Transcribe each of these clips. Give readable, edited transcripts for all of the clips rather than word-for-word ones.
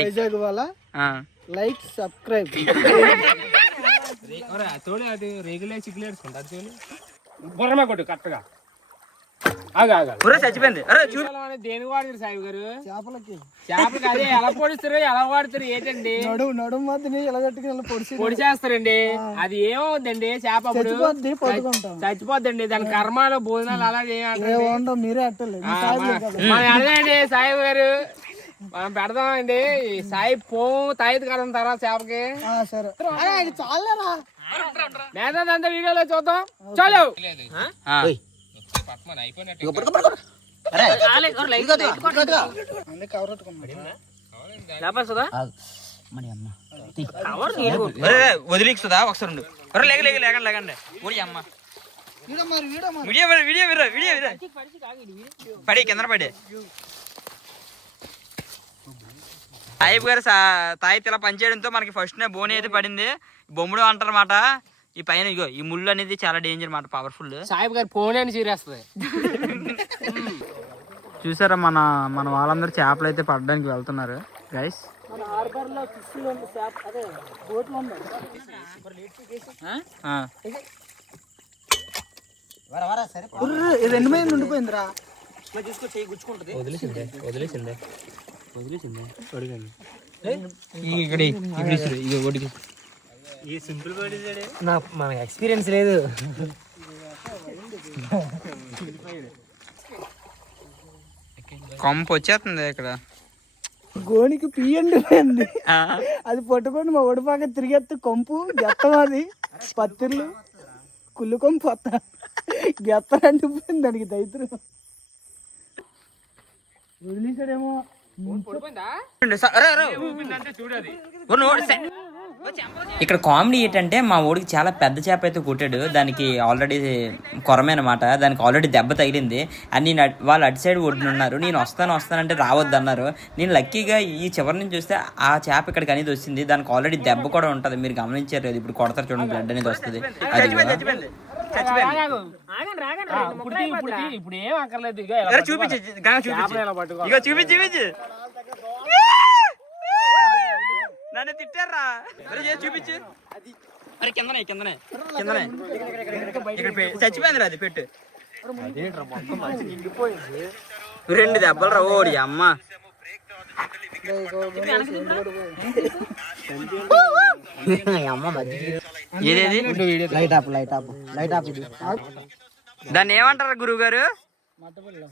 వైజాగ్ వాళ్ళ like subscribe తోడు అది రెగ్యులర్ చిక్కులేడుకుంటా తోడు బొర్రమా కొట్టు కరెక్ట్గా చచ్చిపోయింది. దేనికి వాడుతారు సాయి గారు? చేపలకి అదే ఎలా పొడుస్తారు, ఎలా వాడుతారు ఏంటండి? నడుము మధ్యని ఎలా పొడిచేస్తారండి. అది ఏమవుద్దండి చేప అప్పుడు చచ్చిపోద్దండి. దాని కర్మాలు భోజనాలు అలాగే మీరే అట్టలేదు. మనం అడగండి సాయి గారు, మనం పెడదామండి. సాయి పోము తాయిది కడదాం తర్వాత చేపకి. చాలేరా మేదంతా వీడియోలో చూద్దాం. చాలు వదిలిస్తుందా ఒకసారి లేకండి అమ్మ పడి కింద పడి సాయిబ్ గారు తాయితీ ఇలా పనిచేయడంతో మనకి ఫస్ట్ బోని అయితే పడింది. బొమ్ముడు అంటారన్నమాట. ఈ పైన ఇగో ఈ ముళ్ళు అనేది చాలా డేంజర్ మాట, పవర్ఫుల్. సాయిబ్ గారు ఫోన్ అని చీరేస్తుంది. చూసారా మన వాళ్ళందరూ చేపలు అయితే పడడానికి వెళ్తున్నారు గైస్. ఉండిపోయిందిరా వదిలేసిందే ఈ సింపుల్ మనకి ఎక్స్పీరియన్స్ లేదు. కొంప వచ్చేస్తుంది ఇక్కడ. గోనికి పియ్యండి అది పట్టుకొని మా ఒడిపాక తిరిగెత్తి కొంపు గెత్తం, అది పత్తిర్లు కుళ్ళు కొంపు వస్త గెత్త అంటిపోయింది దానికి దైత్రు వదిలేసాడేమో. ఇక్కడ కామెడీ ఏంటంటే మా ఊడికి చాలా పెద్ద చేప అయితే కుట్టాడు. దానికి ఆల్రెడీ కొరమేనమాట, దానికి ఆల్రెడీ దెబ్బ తగిలింది. అని వాళ్ళు అటు సైడ్ ఒడ్డునున్నారు. నేను వస్తానంటే రావద్దు అన్నారు. నేను లక్కీగా ఈ చివరి నుంచి చూస్తే ఆ చేప ఇక్కడికి అనేది వచ్చింది. దానికి ఆల్రెడీ దెబ్బ కూడా ఉంటుంది, మీరు గమనించారు కదా. ఇప్పుడు కొడతారు చూడండి, బ్లడ్ అనేది వస్తుంది. అది ఇప్పుడు ఏం అక్కర్లేదు. చూపించి నన్ను తిట్టారా? చూపించు. అరే కిందనే చచ్చిపోయిందిరా అది. పెట్టు 2 దెబ్బలు రా. ఓడి అమ్మ. ఏదేది లైట్ ఆప్ దాన్ని ఏమంటారా గురువు గారు?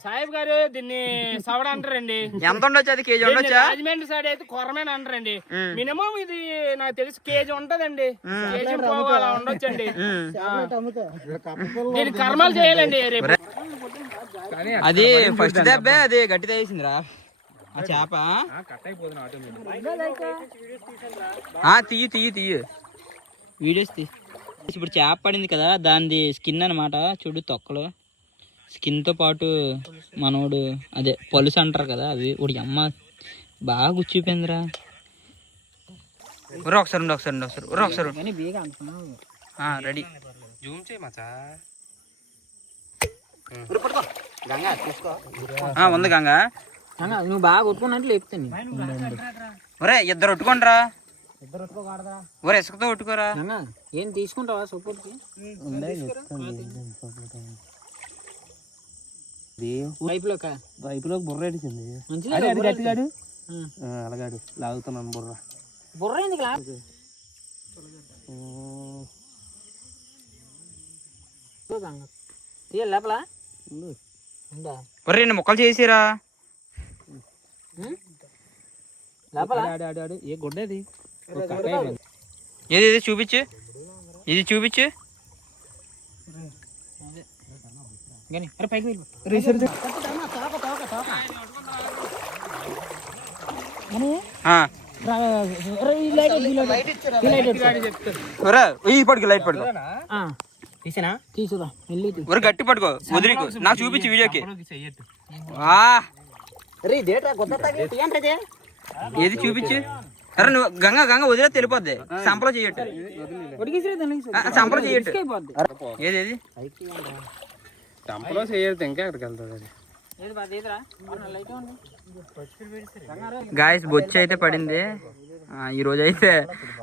సాహిబ్ గారు దీన్ని సవడ అంటారండి. ఎంత ఉండొచ్చు అది? కేజీ ఉండొచ్చా? రాజమండ్రి సైడ్ అయితే కొరమేన అంటారండి. మినిమం ఇది నాకు తెలిసి కేజీ ఉంటదండి. కేజీ అలా ఉండొచ్చండి. దీని కర్మాలు చేయాలండి రేపు. అది ఫస్ట్ దెబ్బే అది గట్టి తేసిందిరా ఆ చేప. తీయు వీడియోస్ తీ. ఇప్పుడు చేప పడింది కదా, దాని స్కిన్ అనమాట. చూడు తొక్కలు, స్కిన్ తో పాటు మనోడు అదే పలుసు అంటారు కదా, అవి ఒకటి అమ్మ బాగా గుచ్చిపోయిందిరా. ఒకసారి రెడీ. జూమ్ చేయి మచ్చా. ఉంది గంగ. నువ్వు బాగా కొట్టుకున్నట్టు లేపుతాను. ఒరే ఇద్దరు కొట్టుకోండిరా. ఒరే ఇసుకతో కొట్టుకోరా. ఏం తీసుకుంటావా సపోర్ట్ కి? వైపులోకి బుర్ర ఎడిచింది. గట్టిగాడు అలాగాడు లాగుతున్నాను బుర్ర ఎందుకు లోపల ఒరే 2 ముక్కలు చేసిరా. ఏ గుడ్డది? ఏది చూపించు. ఇది చూపించు. పడుకో లైట్ పడుకో. గట్టి పడుకో, వదిలికు. నాకు చూపించు వీడియోకి. ఏది చూపించు. అరే నువ్వు గంగ వదిలే తెలిపోద్ది. సంపలో చెయ్యట్టు. సంపలో చెయ్యట్టు. ఏది సంపలో చేయొద్దు. ఇంకా ఎక్కడికి వెళ్తుంది? గాయస్ బొచ్చి అయితే పడింది. ఈ రోజు అయితే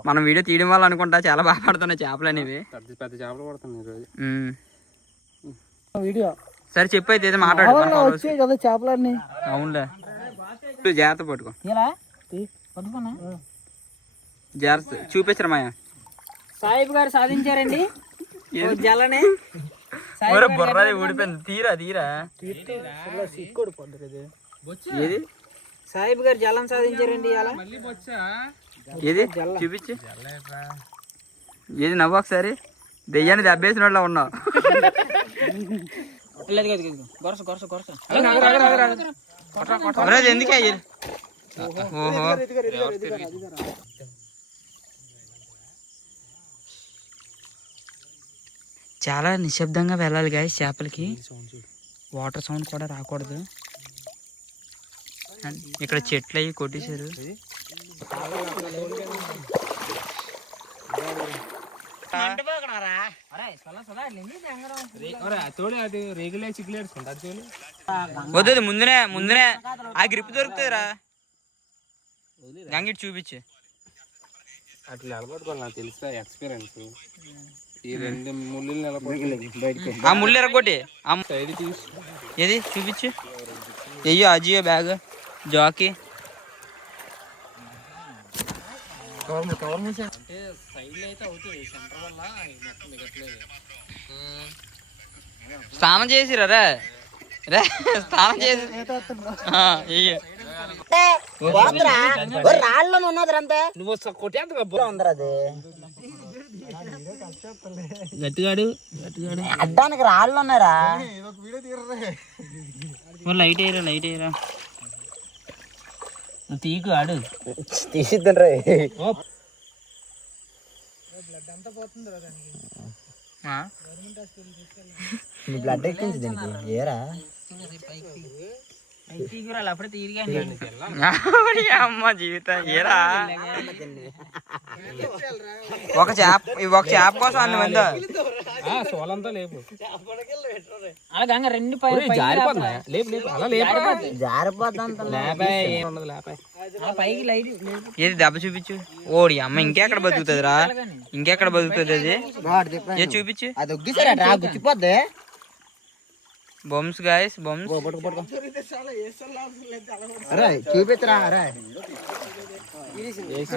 మనం వీడియో తీయడం వల్ల అనుకుంటా చాలా బాగా పడుతున్నాయి చేపలు అనేవి. పెద్ద చేపలు పడుతున్నాయి ఈరోజు. వీడియో సరే చెప్పు అయితే ఏదో మాట్లాడు. వచ్చాయి కదా చేపలన్నీ. అవునులే జాగ్రత్త పట్టుకో. పట్టుకున్నా జాగ్రత్త చూపించరా మాయా. సాయిబ్ గారు సాధించారండి జలని. బుర్రది ఊడిపోయింది. తీరా తీరా ఏది సాయిబ్ గారు జలం సాధించారండి ఇలా. ఏది చూపించి ఏది నవ్వు ఒకసారి. దెయ్యాన్ని దెబ్బేసిన వాళ్ళ ఉన్నావు. ఎందుకే ఓహో చాలా నిశ్శబ్దంగా వెళ్ళాలి గాయస్ చేపలకి. వాటర్ సౌండ్ కూడా రాకూడదు. ఇక్కడ చెట్లు అవి కొట్టేశారు. వద్దు ముందునే ముందునే ఆ గ్రిప్ దొరుకుతుందిరా. గంగిటి చూపించు. అట్లా నిలబడుకోవాలి నాకు తెలుసా ఎక్స్పీరియన్స్. ఈ 2 ముళ్ళు నిలబడి ఆ ముళ్ళు ఎరగొట్టి సైడ్ తీసి ఏది చూపించు. అయ్యో అజియో బ్యాగ్ జాకీ. అంటే సైడ్ అయితే అవుతుంది సెంటర్ వల్ల మొత్తం దిగట్లేదు. స్నానం చేసిరా రే రే స్నానం చేసి రాళ్ళలో ఉన్నదంతా నువ్వు కొట్టేంత ఉందరు అది గట్టిగాడు అడ్డానికి రాళ్ళు ఉన్నారా. లైట్ అయ్యరా లైట్ అయ్యరా తీకు ఆడు తీసిద్దండ్రా. బ్లడ్ ఎక్కింది దీనికి ఏరా. అప్పుడే తీరిగా అమ్మ జీవితం ఏరా. ఒక చేప కోసం అన్ని మంది సోలంతా లేపు ఏది దెబ్బ చూపించు. ఓడి అమ్మ ఇంకెక్కడ బతుకుతుందిరా. ఇంకెక్కడ బతుకుతుంది అది. ఏ చూపించు. అది ఒగ్గిసారా గుచ్చిపోద్ది. బొమ్స్ గాయస్ బొమ్స్. చూపించరా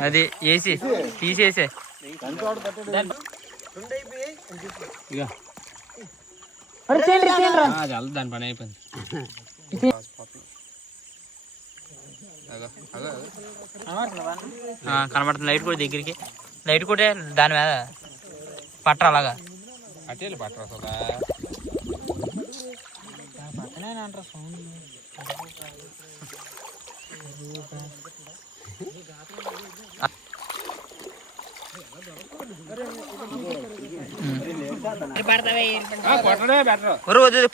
అది వేసి తీసేసే. దాని పని అయిపోయింది. కనబడుతుంది లైట్ కూడా దగ్గరికి. లైట్ కూడా దాని మీద పట్టరా అలాగా. అటే పట్టరా సదా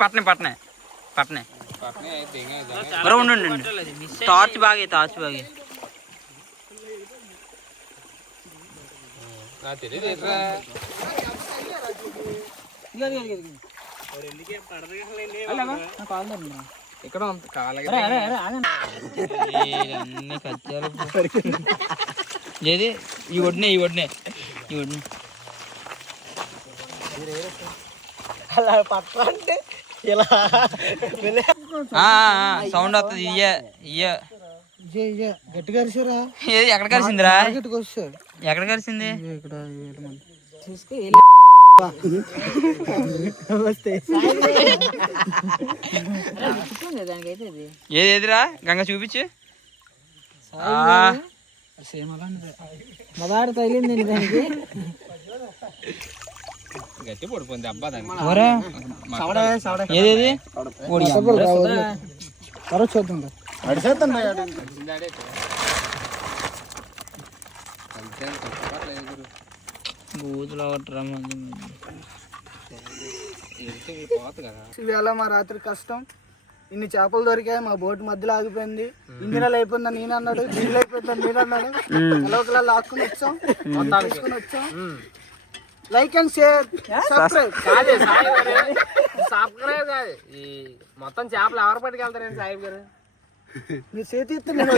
పట్టనే పట్టనే పట్టనే ఉండండి. టార్చ్ బాగా టార్చ్ బాగా తెలియదు. ఇక్కడ అన్ని కచ్చాలు. ఏది ఈ ఒడ్నే ఈ ఒడ్నే ఈ ఒడ్నే అలా పట్టాలంటే ఇలా సౌండ్ వస్తుంది. గట్టిగా అరిసారా. ఏది ఎక్కడ కలిసిందిరా. వచ్చారు ఎక్కడ కలిసింది. ఇక్కడ ఏది ఎదురా గంగ చూపించు. మదారు తగిలిందండి దానికి. గట్టి పడిపోయింది అబ్బా దాన్ని. ఏదేది చూద్దాం బూతులు ఇవాళ మా రాత్రి కష్టం. ఇన్ని చేపలు దొరికాయి. మా బోట్ మధ్యలో ఆగిపోయింది. ఇంజినల్ అయిపోయిందని నేను అన్నాడు, డీజిల్ అయిపోయిందని నేను అన్నాడు. ఎలా లాక్కుని వచ్చాం, తీసుకుని వచ్చాం. Like and share subscribe. Subscribe కాదు. ఈ మొత్తం చేపలు ఎవరు పట్టుకెళ్తారండి సాహిబ్ గారు. మీరు చేతి ఇస్తున్నాను.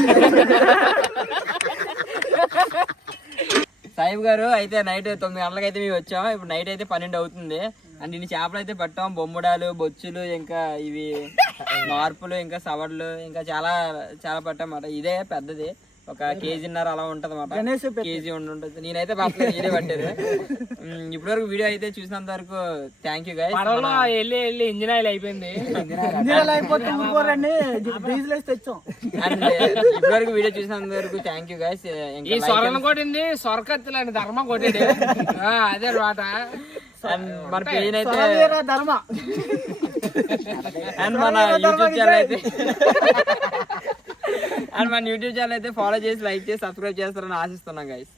సాయిబ్ గారు అయితే నైట్ 9 గంటలకు అయితే మేము వచ్చాం. ఇప్పుడు నైట్ అయితే 12 అవుతుంది. అండ్ ఇన్ని చేపలు అయితే పట్టాం. బొమ్ముడాలు, బొచ్చులు, ఇంకా ఇవి మార్పులు, ఇంకా సవడ్లు, ఇంకా చాలా చాలా పట్టామన్నమాట. ఇదే పెద్దది, ఒక కేజీన్నర అలా ఉంటది అన్నమాట. కేజీ ఉంటుంది. నేనైతే పట్టలేదు, నేనే పట్టేది. ఇప్పటి వరకు వీడియో అయితే చూసినంత వరకు థ్యాంక్ యూ గైస్. పడవలో వెళ్ళి ఇంజిన్ ఆయిల్ అయిపోయింది. అయిపోతే ఊరుకోరండి, డీజిల్ వేసి తెచ్చాం. అండ్ ఇప్పటి వరకు వీడియో చూసినంత వరకు థ్యాంక్ యూ గైస్. ఈ సొరను కొట్టింది సొరకత్తులని ధర్మం కొట్టాడు. అదే మాట. అండ్ మన పేజ్ అయితే ధర్మ అండ్ మన యూట్యూబ్ ఛానల్ అయితే అండ్ మన యూట్యూబ్ ఛానల్ అయితే ఫాలో చేసి, లైక్ చేసి, సబ్స్క్రైబ్ చేస్తారని ఆశిస్తున్నాం గైస్.